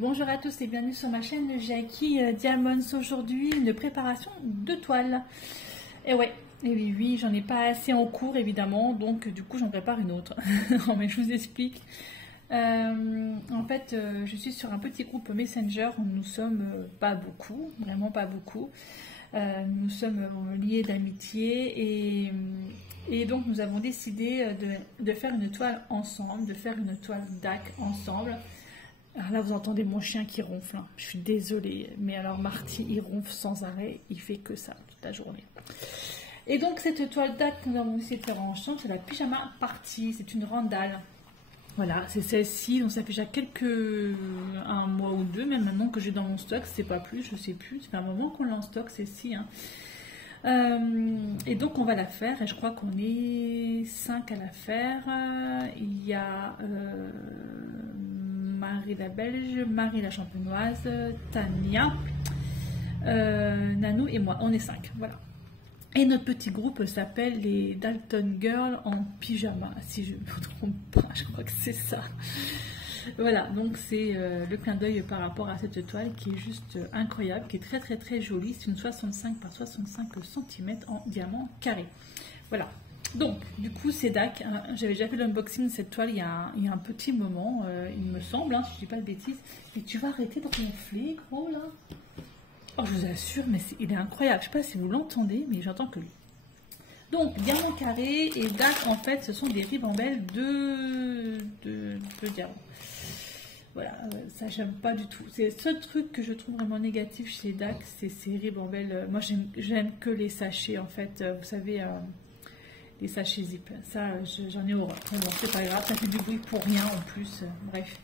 Bonjour à tous et bienvenue sur ma chaîne Jackie Diamonds. Aujourd'hui, une préparation de toile. Et ouais, et oui, j'en ai pas assez en cours évidemment, donc du coup j'en prépare une autre. Non mais je vous explique. En fait, je suis sur un petit groupe Messenger où nous sommes pas beaucoup, vraiment pas beaucoup. Nous sommes liés d'amitié et donc nous avons décidé de faire une toile ensemble, de faire une toile DAC ensemble. Alors là, vous entendez mon chien qui ronfle. Hein. Je suis désolée, mais alors Marty, il ronfle sans arrêt. Il fait que ça toute la journée. Et donc, cette toile DAC que nous avons essayé de faire ensemble, c'est la pyjama party. C'est une randale. Voilà, c'est celle-ci. Donc, ça fait déjà un mois ou deux, même maintenant que j'ai dans mon stock. C'est pas plus, je sais plus. Ça fait un moment qu'on l'a en stock, celle-ci. Hein. Et donc, on va la faire. Et je crois qu'on est 5 à la faire. Il y a... Marie la Belge, Marie la Champenoise, Tania, Nanou et moi. On est 5, voilà. Et notre petit groupe s'appelle les Dalton Girls en pyjama, si je ne me trompe pas, je crois que c'est ça. Voilà, donc c'est le clin d'œil par rapport à cette toile qui est juste incroyable, qui est très très très jolie. C'est une 65 par 65 cm en diamant carré. Voilà. Donc, du coup, c'est DAC. Hein. J'avais déjà fait l'unboxing de cette toile il y a un petit moment, il me semble, hein, si je dis pas de bêtises. Mais tu vas arrêter de ronfler, gros, là. Oh, je vous assure, mais il est incroyable. Je sais pas si vous l'entendez, mais j'entends que lui. Donc, diamant carré et DAC, en fait, ce sont des ribambelles de diamant. Voilà, ça, j'aime pas du tout. C'est le seul truc que je trouve vraiment négatif chez DAC, c'est ces ribambelles. Moi, j'aime que les sachets, en fait, vous savez... les sachets zip, ça j'en ai horreur. Bon, c'est pas grave, ça fait du bruit pour rien en plus. Bref.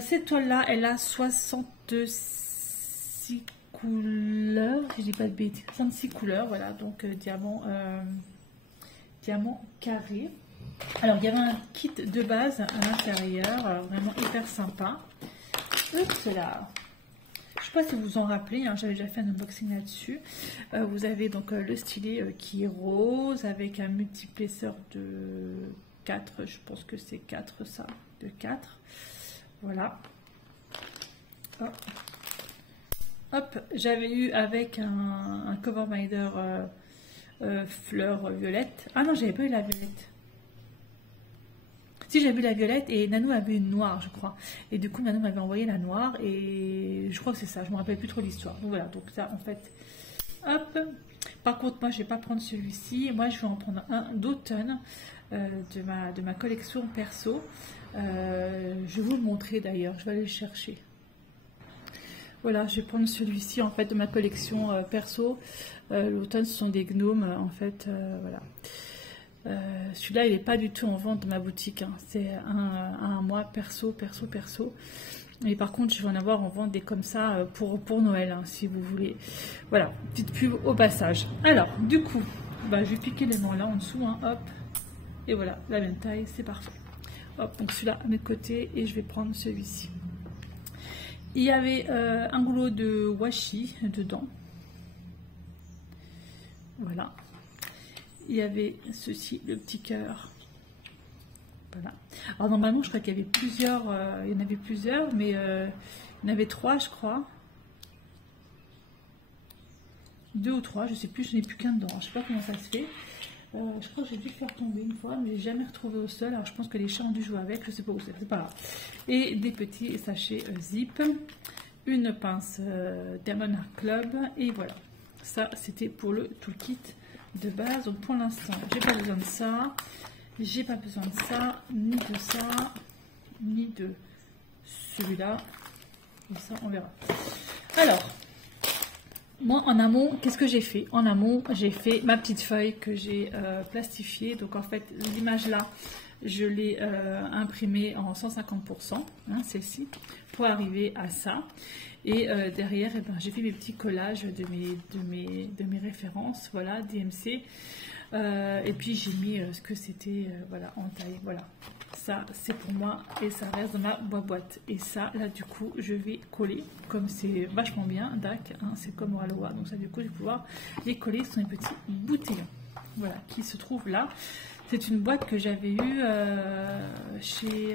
Cette toile là, elle a 66 couleurs, si je dis pas de bêtises. 66 couleurs, voilà, donc diamant carré. Alors il y avait un kit de base à l'intérieur, vraiment hyper sympa. Oups là. Je ne sais pas si vous vous en rappelez, hein, j'avais déjà fait un unboxing là-dessus. Vous avez donc le stylet qui est rose avec un multiplesseur de 4, je pense que c'est 4 ça, de 4. Voilà. Hop, hop. J'avais eu avec un cover binder fleur violette. Ah non, j'avais pas eu la violette. Si, j'avais vu la violette et Nanou avait une noire, je crois. Et du coup, Nanou m'avait envoyé la noire et je crois que c'est ça. Je me rappelle plus trop l'histoire. Donc voilà, donc ça, en fait, hop. Par contre, moi, je vais pas prendre celui-ci. Moi, je vais en prendre un d'automne de ma collection perso. Je vais vous le montrer d'ailleurs. Je vais aller le chercher. Voilà, je vais prendre celui-ci en fait de ma collection perso. L'automne, ce sont des gnomes en fait. Voilà. Celui-là, il n'est pas du tout en vente dans ma boutique. Hein. C'est un mois perso. Et par contre, je vais en avoir en vente des comme ça pour Noël, hein, si vous voulez. Voilà, petite pub au passage. Alors, du coup, bah, je vais piquer les là en dessous. Hein, hop. Et voilà, la même taille, c'est parfait. Hop, donc celui-là à mes côtés et je vais prendre celui-ci. Il y avait un goulot de washi dedans. Voilà. Il y avait ceci, le petit cœur. Voilà. Alors normalement, je crois qu'il y avait plusieurs, il y en avait plusieurs, mais il y en avait 3, je crois. 2 ou 3, je sais plus, je n'ai plus qu'un dedans. Je sais pas comment ça se fait. Je crois que j'ai dû le faire tomber une fois, mais j'ai jamais retrouvé au sol. Alors je pense que les chats ont dû jouer avec, je sais pas où c'est, c'est pas grave. Et des petits sachets zip, une pince Diamond Art Club, et voilà. Ça, c'était pour le toolkit de base. Donc pour l'instant, j'ai pas besoin de ça, j'ai pas besoin de ça, ni de ça, ni de celui-là. Et ça, on verra. Alors, moi en amont, qu'est-ce que j'ai fait? En amont, j'ai fait ma petite feuille que j'ai plastifiée. Donc en fait, l'image là, je l'ai imprimée en 150%, hein, celle-ci, pour arriver à ça. Et derrière, eh ben, j'ai fait mes petits collages de mes références, voilà, DMC. Et puis j'ai mis ce que c'était, voilà, en taille, voilà. Ça, c'est pour moi et ça reste dans ma boîte. Et ça, là, du coup, je vais coller, comme c'est vachement bien, DAC, hein, c'est comme Wallowa. Donc ça, du coup, je vais pouvoir les coller sur les petits bouteillons, voilà, qui se trouvent là. C'est une boîte que j'avais eue chez...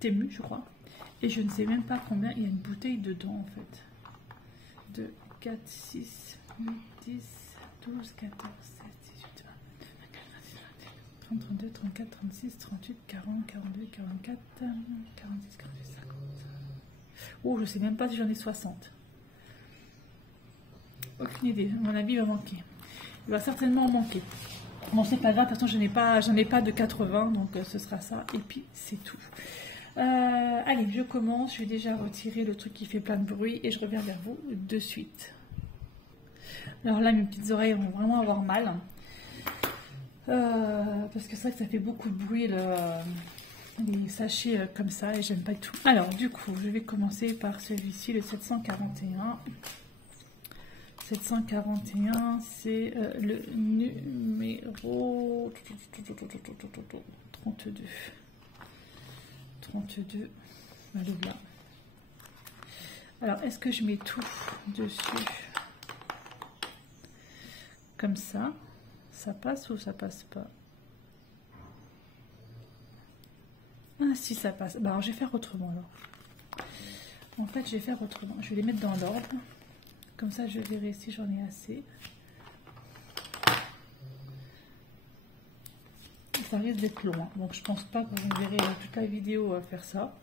Temu, je crois. Et je ne sais même pas combien il y a une bouteille dedans, en fait. 2, 4, 6, 8, 10, 12, 14, 16, 18, 20, 24, 32, 34, 36, 38, 40, 42, 44, 46, 48, 50. Oh, je ne sais même pas si j'en ai 60. Aucune idée. À mon avis, il va manquer. Il va certainement en manquer. Bon, c'est pas grave, de toute façon, j'en ai pas de 80, donc ce sera ça. Et puis, c'est tout. Allez, je commence. Je vais déjà retirer le truc qui fait plein de bruit et je reviens vers vous de suite. Alors là, mes petites oreilles vont vraiment avoir mal. Parce que c'est vrai que ça fait beaucoup de bruit, les sachets comme ça, et j'aime pas du tout. Alors, du coup, je vais commencer par celui-ci, le 741. 741, c'est le numéro 32. 32, allez là. Alors, est-ce que je mets tout dessus comme ça? Ça passe ou ça passe pas? Ah si, ça passe. Bah, alors je vais faire autrement alors. En fait, je vais faire autrement. Je vais les mettre dans l'ordre. Comme ça, je verrai si j'en ai assez. Ça risque d'être long, hein. Donc je pense pas que vous verrez toute la vidéo faire ça.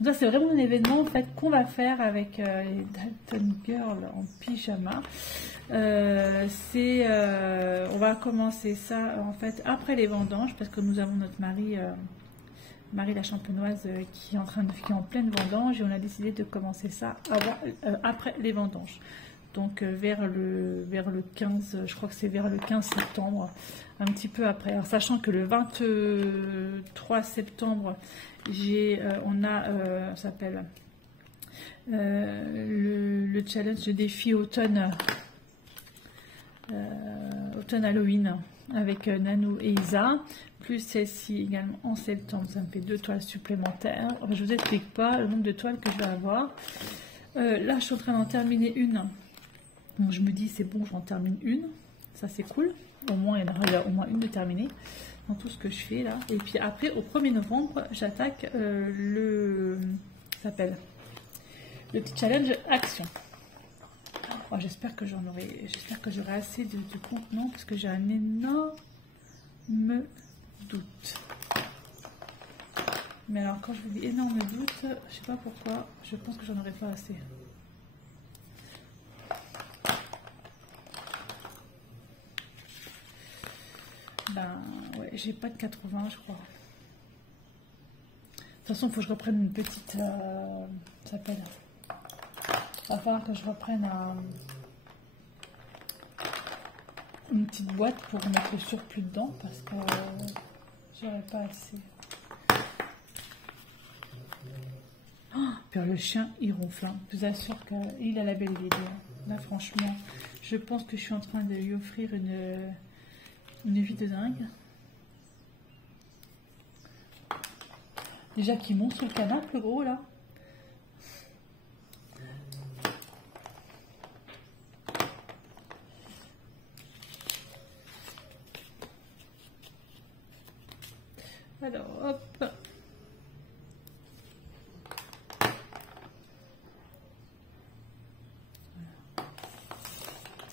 Donc c'est vraiment un événement en fait qu'on va faire avec les Dalton Girls en pyjama. On va commencer ça en fait après les vendanges parce que nous avons notre Marie la champenoise qui est en pleine vendange et on a décidé de commencer ça après les vendanges. Donc vers le 15, je crois que c'est vers le 15 septembre, un petit peu après. Alors, sachant que le 23 septembre, on a s'appelle le challenge, le défi automne Halloween avec Nanou et Isa, plus celle-ci également en septembre, ça me fait 2 toiles supplémentaires. Enfin, je vous explique pas le nombre de toiles que je vais avoir. Là, je suis en train d'en terminer une. Donc, je me dis, c'est bon, j'en termine une. Ça, c'est cool. Au moins, il y en aura au moins une de terminée dans tout ce que je fais là. Et puis après, au 1er novembre, j'attaque le petit challenge action. Oh, j'espère que j'aurai assez de contenant parce que j'ai un énorme doute. Mais alors, quand je vous dis énorme doute, je sais pas pourquoi, je pense que j'en aurai pas assez. Ben ouais, j'ai pas de 80, je crois. De toute façon, il faut que je reprenne une petite. Ça s'appelle. Il va falloir que je reprenne une petite boîte pour mettre le surplus dedans parce que j'aurais pas assez. Oh, puis le chien il ronfle. Hein. Je vous assure qu'il a la belle vidéo. Là, franchement, je pense que je suis en train de lui offrir une vie de dingue. Déjà qu'il monte sur le canapé, le gros là. Alors, hop.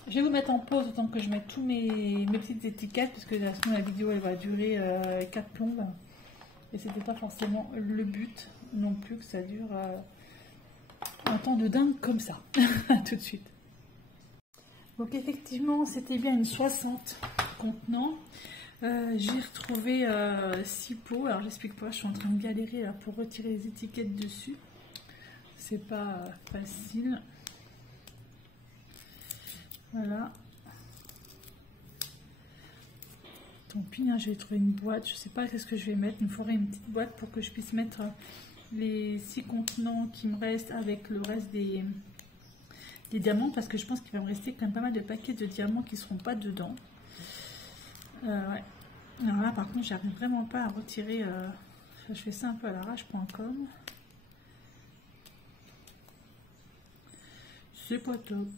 Je vais vous mettre en pause autant que je mette tous mes petites étiquettes parce que sinon la vidéo elle va durer 4 plombes et c'était pas forcément le but non plus que ça dure un temps de dingue comme ça. Tout de suite. Donc effectivement c'était bien une 60 contenants. J'ai retrouvé 6 pots. Alors j'explique pas, je suis en train de galérer là, pour retirer les étiquettes dessus. C'est pas facile. Voilà. Tant pis, hein, je vais trouver une boîte. Je sais pas qu'est-ce que je vais mettre. Il me faudrait une petite boîte pour que je puisse mettre les 6 contenants qui me restent avec le reste des diamants. Parce que je pense qu'il va me rester quand même pas mal de paquets de diamants qui ne seront pas dedans. Ouais. Alors là, par contre, j'arrive vraiment pas à retirer. Je fais ça un peu à l'arrache.com. C'est pas top.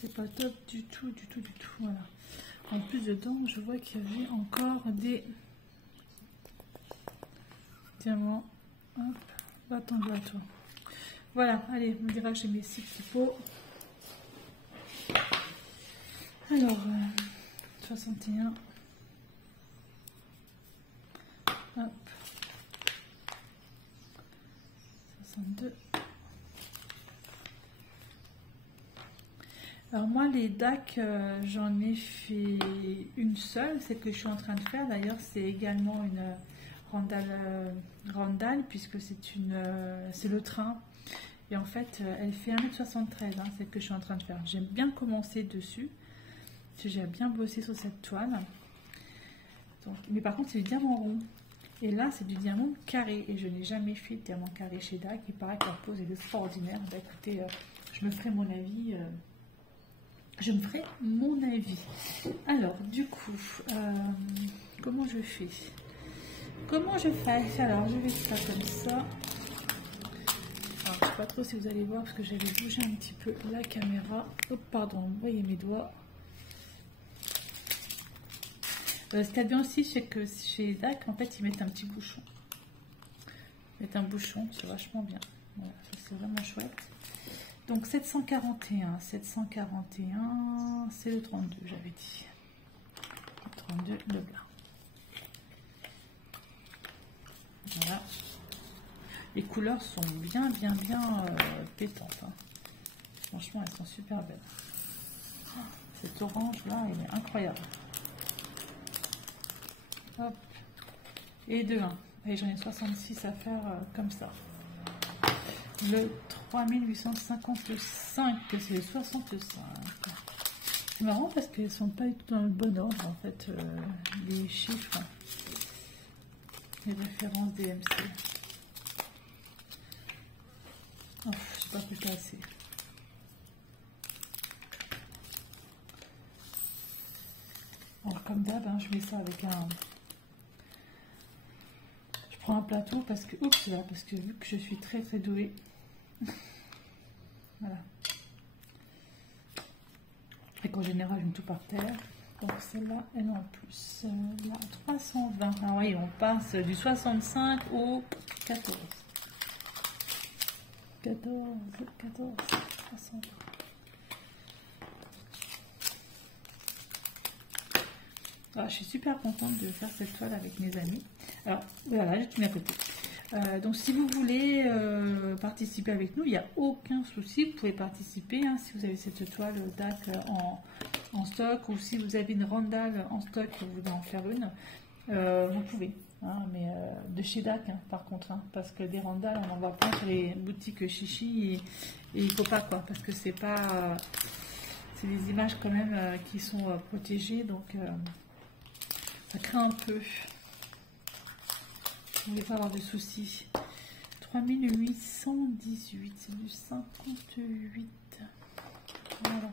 C'est pas top du tout, du tout, du tout. Voilà. En plus dedans, je vois qu'il y avait encore des Tiens-moi. Hop. Attends, à toi. Voilà, allez, on dira que j'ai mes 6 petits pots. Alors, 61. Hop. 62. Alors moi, les DAC, j'en ai fait une seule, c'est que je suis en train de faire. D'ailleurs, c'est également une randale, puisque c'est le train. Et en fait, elle fait 1,73 m, hein, c'est ce que je suis en train de faire. J'aime bien commencer dessus. J'ai bien bossé sur cette toile. Donc, mais par contre, c'est du diamant rond. Et là, c'est du diamant carré. Et je n'ai jamais fait de diamant carré chez DAC. Il paraît que la pose est extraordinaire. Bah, écoutez, je me ferai mon avis. Alors, du coup, comment je fais? Alors, je vais faire comme ça. Alors, je ne sais pas trop si vous allez voir parce que j'avais bougé un petit peu la caméra. Oh, pardon, vous voyez mes doigts. Ce qu'il y a bien aussi, c'est que chez DAC, en fait, ils mettent un petit bouchon. Ils mettent un bouchon, c'est vachement bien. Voilà, c'est vraiment chouette. Donc 741, c'est le 32, j'avais dit. Le 32, le blanc. Voilà. Les couleurs sont bien pétantes. Hein. Franchement, elles sont super belles. Cet orange là, il est incroyable. Hop. Et de 1. Et j'en ai 66 à faire comme ça. Le 3855, c'est le 65. C'est marrant parce qu'elles ne sont pas du tout dans le bon ordre, en fait, les chiffres, les références DMC. Oh, je sais pas plus assez. Alors, comme d'hab, hein, je mets ça avec un... Je prends un plateau parce que... Oups, là, parce que vu que je suis très douée... Voilà. Et qu'en général, je mets tout par terre. Donc celle-là, elle en plus. Là, 320. Ah oui, on passe du 65 au 14. 14, 300. Ah, je suis super contente de faire cette toile avec mes amis. Alors, voilà, j'ai tout mis à côté. Donc si vous voulez participer avec nous, il n'y a aucun souci, vous pouvez participer hein, si vous avez cette toile DAC en stock ou si vous avez une randale en stock et vous voulez en faire une, vous pouvez, hein, mais de chez DAC hein, par contre, hein, parce que des randales on en voit plein sur les boutiques chichi et il ne faut pas quoi, parce que c'est pas, c'est des images quand même qui sont protégées, donc ça craint un peu. Vous ne voulez pas avoir de soucis. 3818, c'est du 58. Voilà.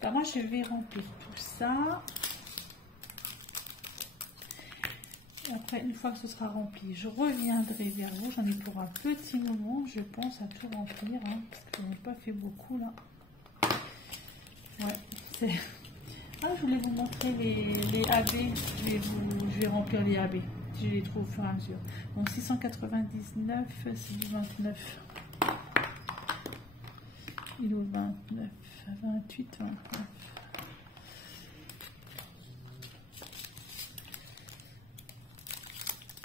Alors moi, je vais remplir tout ça. Et après, une fois que ce sera rempli, je reviendrai vers vous. J'en ai pour un petit moment, je pense, à tout remplir. Hein, parce que je n'ai pas fait beaucoup là. Ouais, c'est... Ah, je voulais vous montrer les AB. Je vais remplir les AB. Je les trouve au fur et à mesure. Donc 699, c'est du 29. Il est au 29, 28, 29.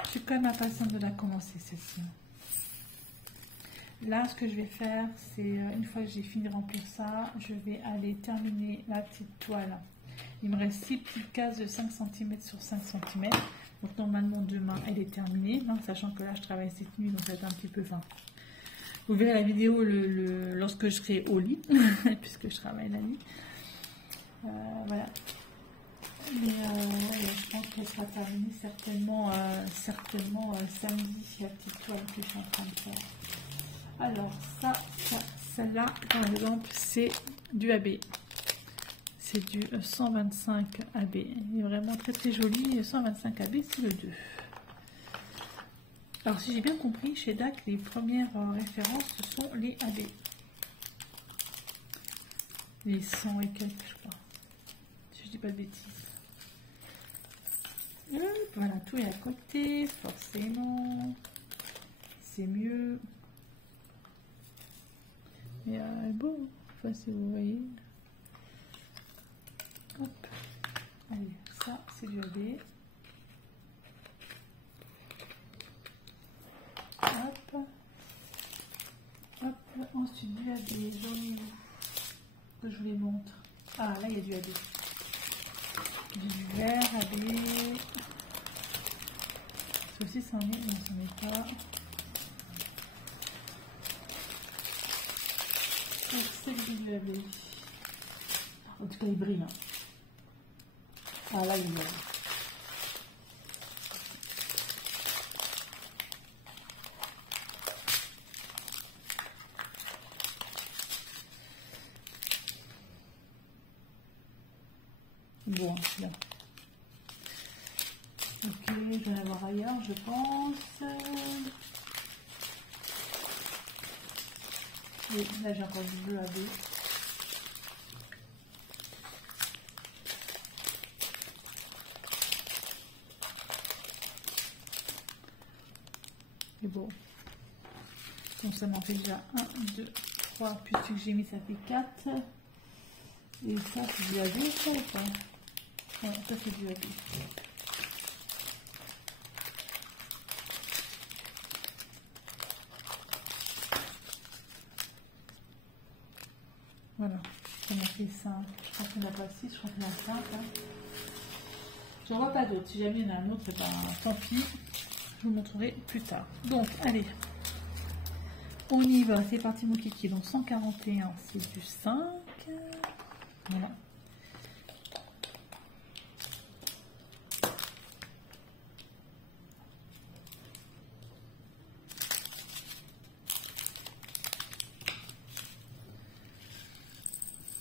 Je suis quand même impatiente de la commencer celle-ci. Là, ce que je vais faire, c'est une fois que j'ai fini de remplir ça, je vais aller terminer la petite toile. Il me reste 6 petites cases de 5 cm sur 5 cm. Donc normalement demain elle est terminée, hein, sachant que là je travaille cette nuit, donc ça va être un petit peu fin. Vous verrez la vidéo lorsque je serai au lit, puisque je travaille la nuit. Voilà. Mais je pense qu'elle sera terminée certainement, samedi, la petite toile que je suis en train de faire. Alors celle-là, par exemple, c'est du AB. C'est du 125 AB. Il est vraiment très joli. 125 AB, c'est le 2. Alors, si j'ai bien compris, chez DAC, les premières références, ce sont les AB. Les 100 et quelques, je crois. Si je dis pas de bêtises. Voilà, tout est à côté, forcément. c'est mieux. Mais bon, enfin si vous voyez. Hop. Allez, ça c'est du AB. Hop. Hop. Ensuite du AB. J'en ai où que je vous les montre. Ah là il y a du AB. Du vert AB. Ceci c'en est, non c'en est pas. C'est du AB. En tout cas il brille. Hein. Ah là il brille. Bon, là. Ok, je vais en avoir ailleurs, je pense. Et là, j'ai encore du bleu AB. Et bon. Donc, ça m'en fait déjà 1, 2, 3. Puis celui que j'ai mis, ça fait 4. Et ça, c'est du AB, ça ou pas? Ouais, ça c'est du AB. Voilà, ça m'a fait 5. Je crois qu'il n'y en a pas 6, je crois qu'il y en a 5. Hein. Je n'en vois pas d'autres. Si jamais il y en a un autre, ben, tant pis. Je vous montrerai plus tard. Donc, allez. On y va. C'est parti, mon kiki. Donc, 141, c'est du 5. Voilà.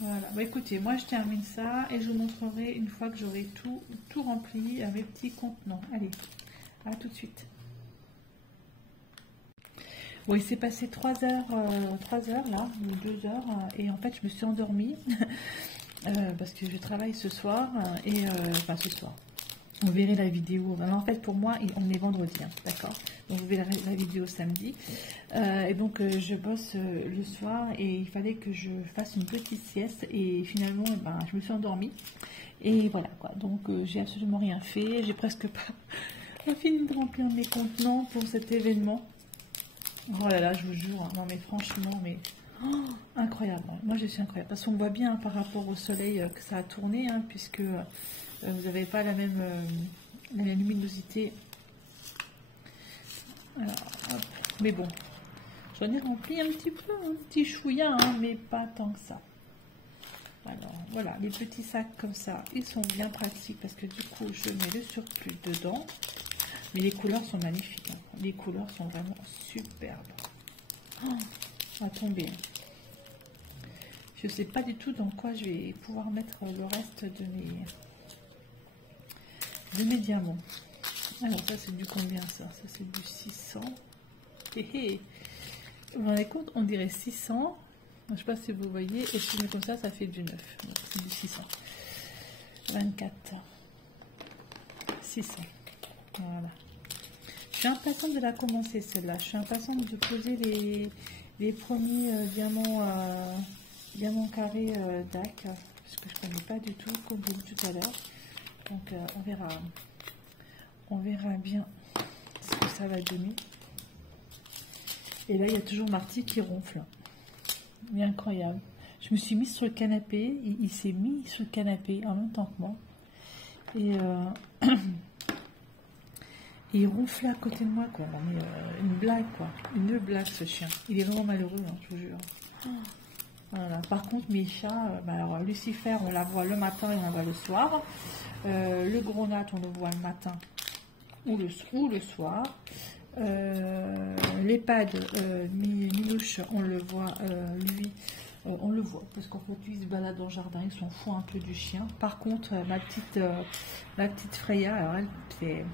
Voilà, bah écoutez, moi je termine ça et je vous montrerai une fois que j'aurai tout rempli à mes petits contenants. Allez, à tout de suite. Bon, il s'est passé 3 heures là, ou 2 heures, et en fait je me suis endormie parce que je travaille ce soir, enfin ce soir. On verrait la vidéo. En fait, pour moi, on est vendredi, hein, d'accord. Donc, vous verrez la vidéo samedi. Et donc, je bosse le soir et il fallait que je fasse une petite sieste. Et finalement, je me suis endormie. Et voilà, quoi. Donc, j'ai absolument rien fait. J'ai presque pas fini de remplir mes contenants pour cet événement. Oh là là, je vous jure. Hein, non, mais franchement, mais... Oh, incroyable. Moi, je suis incroyable. Parce qu'on voit bien, hein, par rapport au soleil que ça a tourné, hein, puisque... vous n'avez pas la même luminosité. Alors, hop. Mais bon, j'en ai rempli un petit peu, un petit chouïa, hein, mais pas tant que ça. Alors, voilà, les petits sacs comme ça, ils sont bien pratiques parce que du coup, je mets le surplus dedans. Mais les couleurs sont magnifiques. Hein. Les couleurs sont vraiment superbes. Oh, à tomber. Je ne sais pas du tout dans quoi je vais pouvoir mettre le reste de mes diamants. Alors ça c'est du combien ça? Ça c'est du 600. Vous vous rendez compte? On dirait 600. Je ne sais pas si vous voyez. Et si je mets comme ça, ça fait du 9. C'est du 600. 24. 600. Voilà. Je suis impatiente de la commencer celle-là. Je suis impatiente de poser les premiers diamants carrés DAC. Parce que je ne connais pas du tout, comme j'ai dit tout à l'heure. Donc on verra bien ce que ça va donner. Et là, il y a toujours Marty qui ronfle. Mais incroyable. Je me suis mise sur le canapé. Il s'est mis sur le canapé en même temps que moi. Et, et il ronflait à côté de moi, quoi. Mais, une blague, quoi. Une blague, ce chien. Il est vraiment malheureux, hein, je vous jure. Voilà. Par contre, mes chats, alors, Lucifer, on la voit le matin et on la voit le soir. Le gros nat, on le voit le matin ou le soir. L'EHPAD, Minouche, on le voit, lui, on le voit parce qu'en fait, lui, il se balade dans le jardin, il s'en fout un peu du chien. Par contre, ma petite Freya, alors elle,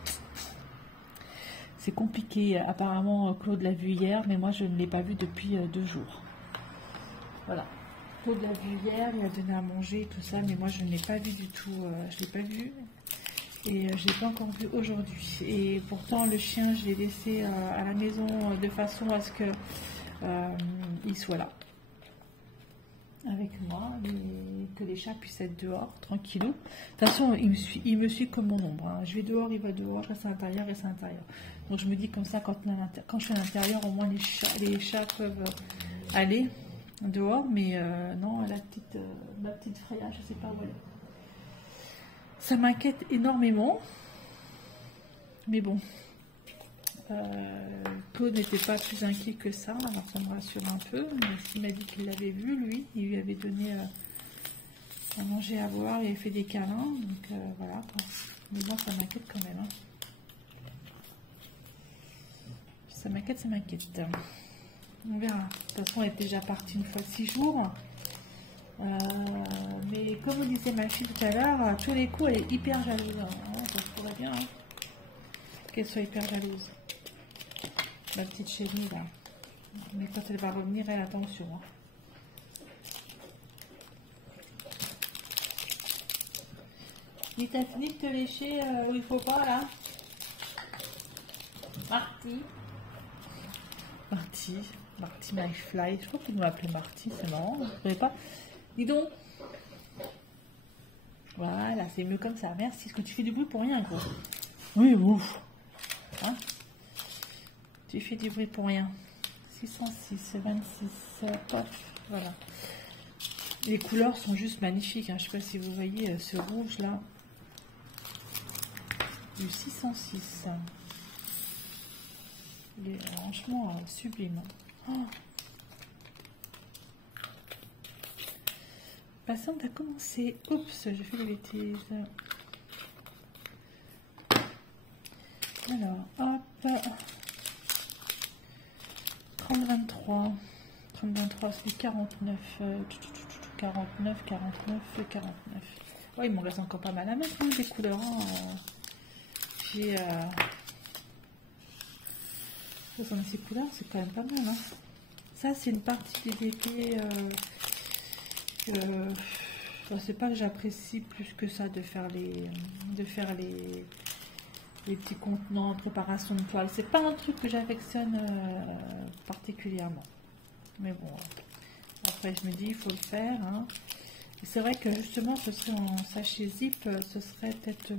c'est compliqué. Apparemment, Claude l'a vu hier, mais moi, je ne l'ai pas vu depuis 2 jours. Voilà. Claude l'a vu hier, il a donné à manger et tout ça, mais moi, je ne l'ai pas vu du tout. Je ne l'ai pas vu. Et je ne l'ai pas encore vu aujourd'hui. Et pourtant, le chien, je l'ai laissé à la maison de façon à ce que il soit là avec moi et que les chats puissent être dehors, tranquillou. De toute façon, il me suit comme mon ombre. Hein. Je vais dehors, il va dehors, je reste à l'intérieur, reste à l'intérieur. Donc je me dis comme ça, quand je suis à l'intérieur, au moins les chats peuvent aller dehors. Mais non, ma petite Freya, je ne sais pas où elle est. Ça m'inquiète énormément. Mais bon. Claude n'était pas plus inquiet que ça, alors ça me rassure un peu. Il m'a dit qu'il l'avait vu, lui. Il lui avait donné à manger, à boire, il avait fait des câlins. Donc voilà. Mais moi, ça m'inquiète quand même. Hein. Ça m'inquiète, ça m'inquiète. On verra. De toute façon, elle est déjà partie une fois 6 jours. Mais comme vous disait ma fille tout à l'heure, tous les coups, elle est hyper jalouse. Hein. Ça pourrait bien hein, qu'elle soit hyper jalouse. La petite chérie là. Mais quand elle va revenir, elle attention. Hein. Il t'a fini de te lécher où il faut pas là. Marty. Marty MyFly. Je crois qu'il doit m'appeler Marty, c'est marrant. Je ne savais pas. Dis donc. Voilà, c'est mieux comme ça. Merci. Est-ce que tu fais du bruit pour rien, gros? Oui, ouf. Hein? Tu fais du bruit pour rien. 606, 26, paf, voilà. Les couleurs sont juste magnifiques. Hein. Je ne sais pas si vous voyez ce rouge là. Du 606. Il est franchement sublime. Oh. Passons, on a commencé. Oups, j'ai fait des bêtises. Alors, hop. 30-23. 30-23, c'est 49. 49, 49, 49. Ouais, il m'en reste encore pas mal à mettre, hein, des couleurs. Hein. J'ai 66 couleurs, c'est quand même pas mal. Hein. Ça, c'est une partie des épées. C'est pas que j'apprécie plus que ça de faire les petits contenants de préparation de toile. C'est pas un truc que j'affectionne particulièrement. Mais bon, après je me dis il faut le faire. Hein. Et c'est vrai que justement ce serait en sachet zip, ce serait peut-être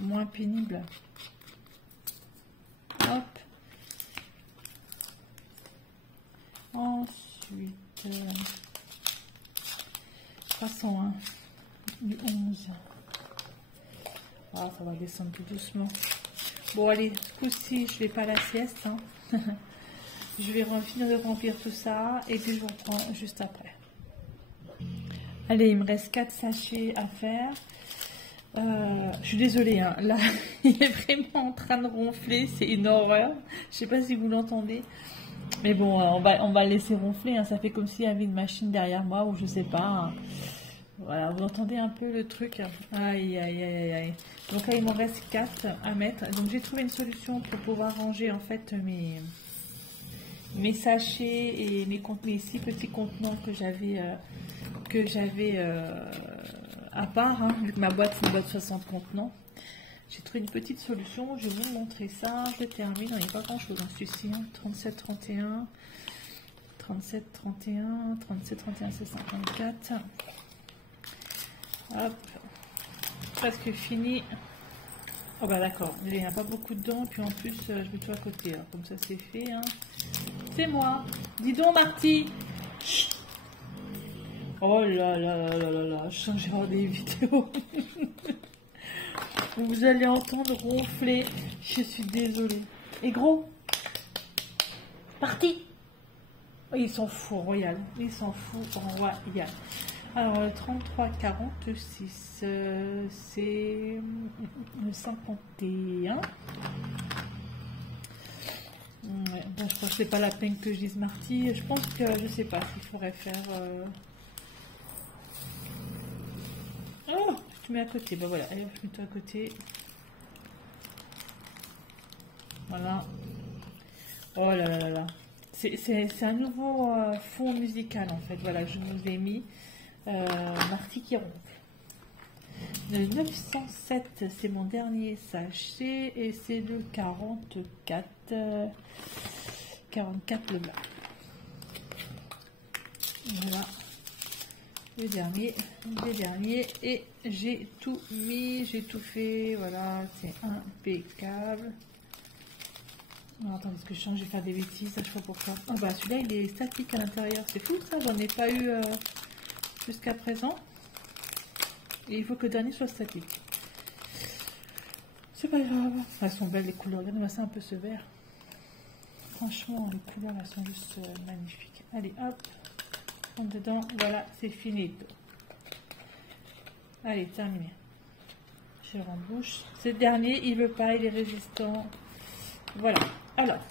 moins pénible. Hop. Ensuite 301 du 11. Ah, ça va descendre tout doucement. Bon allez, ce coup-ci je vais pas à la sieste. Hein. Je vais finir de remplir tout ça et puis je vous reprends juste après. Allez, il me reste 4 sachets à faire. Je suis désolée, hein. Là, il est vraiment en train de ronfler, c'est une horreur. Je sais pas si vous l'entendez. Mais bon, on va le laisser ronfler. Hein. Ça fait comme s'il y avait une machine derrière moi ou je sais pas. Hein. Voilà, vous entendez un peu le truc. Aïe, aïe, aïe, aïe. Donc là, il m'en reste 4 à mettre. Donc j'ai trouvé une solution pour pouvoir ranger en fait mes sachets et mes 6 petits contenants que j'avais à part, hein, vu que ma boîte c'est une boîte 60 contenants. J'ai trouvé une petite solution, je vais vous montrer ça. Je termine, il n'y a pas grand chose, hein, celui-ci, hein. 37, 31, 37, 31, 37, 31, c'est 54. Hop, presque fini. Oh bah d'accord, il n'y a pas beaucoup dedans, puis en plus je mets tout à côté, hein. Comme ça c'est fait. Hein. C'est moi. Dis donc Marty. Chut. Oh là là là là là, je changerai des vidéos. Vous allez entendre ronfler. Je suis désolée. Et gros, parti. Oh, ils s'en foutent royal. Ils s'en foutent royal. Alors, 33, 46, c'est le 51. Ouais, bon, je crois que c'est pas la peine que je dise Marty. Je pense que je sais pas s'il faudrait faire. Oh, tu mets à côté. Ben voilà, allez, je mets toi à côté. Voilà. Oh là là là là. C'est un nouveau fond musical en fait. Voilà, je vous ai mis Marty qui ronfle. Le 907, c'est mon dernier sachet et c'est le 44. 44 le blanc. Voilà. Le dernier. Et j'ai tout mis, j'ai tout fait. Voilà, c'est impeccable. Non, attends, parce que je change, je vais faire des bêtises, je sais pas pourquoi. Ah bah celui-là il est statique à l'intérieur, c'est fou ça, j'en ai pas eu jusqu'à présent. Et il faut que le dernier soit statique. C'est pas grave. Elles sont belles les couleurs, regardez-moi ça un peu ce vert. Franchement, les couleurs elles sont juste magnifiques. Allez hop, on dedans, voilà, c'est fini. Allez, terminé. Je le rembouche. Ce dernier, il veut pas, il est résistant. Voilà. Alors,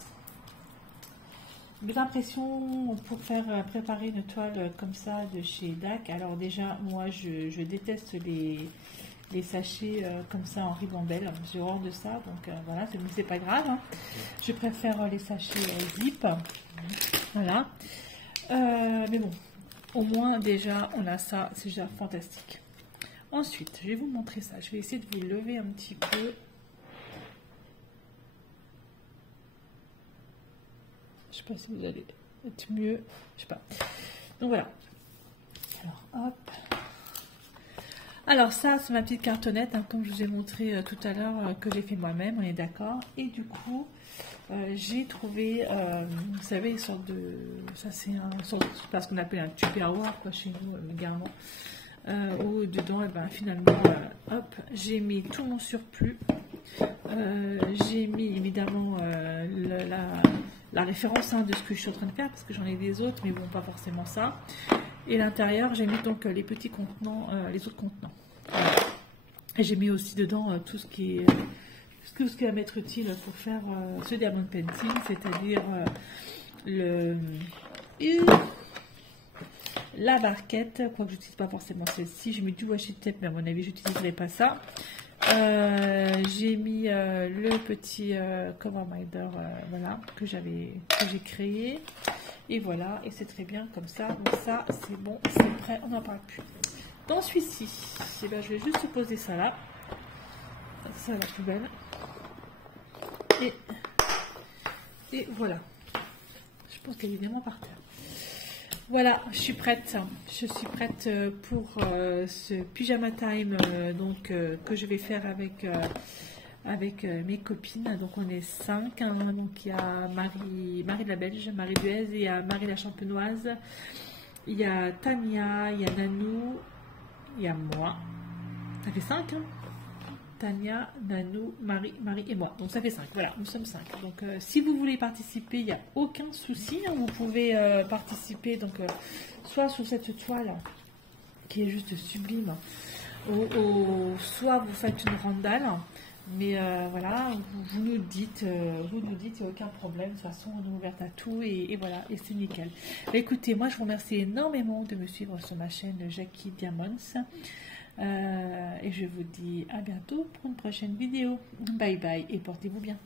des impressions pour faire préparer une toile comme ça de chez DAC. Alors déjà, moi, je déteste les sachets comme ça en ribambelle. J'ai horreur de ça, donc voilà, c'est pas grave. Hein. Je préfère les sachets zip. Voilà. Mais bon, au moins déjà, on a ça, c'est déjà fantastique. Ensuite, je vais vous montrer ça. Je vais essayer de vous lever un petit peu. Je sais pas si vous allez être mieux, je sais pas. Donc voilà. Alors hop. Alors ça c'est ma petite cartonnette, hein, comme je vous ai montré tout à l'heure que j'ai fait moi-même, on est d'accord. Et du coup j'ai trouvé, vous savez, une sorte de, ça c'est ce qu'on appelle un tupperware quoi chez nous également. Où dedans, et ben, finalement, hop, j'ai mis tout mon surplus. J'ai mis évidemment la référence hein, de ce que je suis en train de faire parce que j'en ai des autres, mais bon, pas forcément ça. Et l'intérieur, j'ai mis donc les petits contenants, les autres contenants. Voilà. Et j'ai mis aussi dedans tout ce qui va m'être utile pour faire ce diamond painting, c'est-à-dire la barquette, quoique je n'utilise pas forcément celle-ci. J'ai mis du washi tape, mais à mon avis, je n'utiliserai pas ça. J'ai mis le petit cover minder, voilà, que j'ai créé. Et voilà, et c'est très bien comme ça. Donc ça, c'est bon, c'est prêt, on n'en parle plus. Dans celui-ci, eh ben, je vais juste poser ça là. Ça, la poubelle. Et voilà. Je pense qu'elle est évidemment par terre. Voilà, je suis prête. Je suis prête pour ce pyjama time donc, que je vais faire avec mes copines. Donc on est 5. Hein. Donc il y a Marie la Belge, Marie Duez, il y a Marie la Champenoise, il y a Tania, il y a Nanou, il y a moi. Ça fait 5 hein. Tania, Nanou, Marie et moi. Donc ça fait 5. Voilà, nous sommes 5. Donc si vous voulez participer, il n'y a aucun souci. Hein, vous pouvez participer donc soit sur cette toile qui est juste sublime, soit vous faites une randale. Mais voilà, vous nous dites, il n'y a aucun problème. De toute façon, on est ouverte à tout et voilà, et c'est nickel. Écoutez, moi je vous remercie énormément de me suivre sur ma chaîne Jackie Diamonds. Et je vous dis à bientôt pour une prochaine vidéo. Bye bye et portez-vous bien.